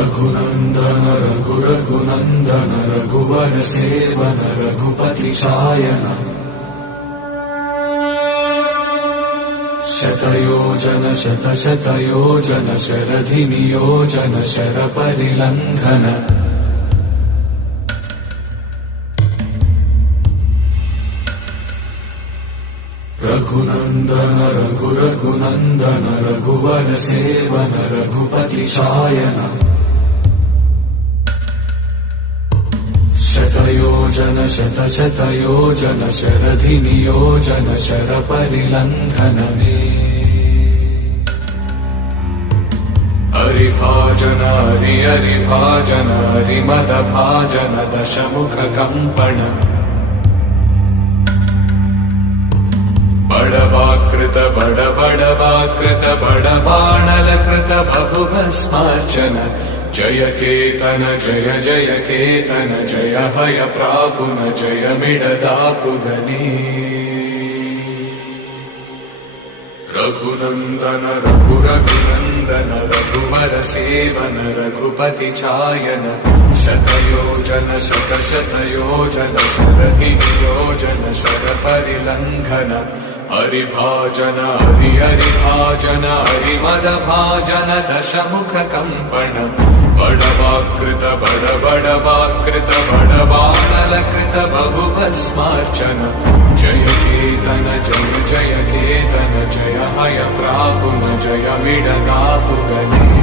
रघुनन्दन रघुरघुनन्दन रघुवर seven Raghupati Shayan शतयोजन शतशतयोजन शरधिनियोजन शरपरिलङ्घन Raghunandan रघुरघुनन्दन रघुवर seven Raghupati Shayan शतयोजन शतशतयोजन शरधिनियोजन शरपरिलङ्घन हरिभाजन हरिभाजन हरिमदभाजन दशमुखकम्पण बड़वाकृत बड़वाकृत बड़बाणलकृत बहुभस्मार्चन जय केतन जय जय केतन जय हय प्रापुन जय मिडदापुगनी रघुनन्दन रघुरघुनन्दन रघुवर सेवन रघुपति चायन शतयोजन शतशतयोजन शरधिनियोजन शरपरिलङ्घन हरिभाजन हरिभाजन हरिमदभाजन दशमुखकम्पण बड़वाकृत बड़वाकृत बड़बाणलकृत बहुभस्मार्चन जय केतन जय जय केतन जय हय प्रापुन जय मिडदापुगनी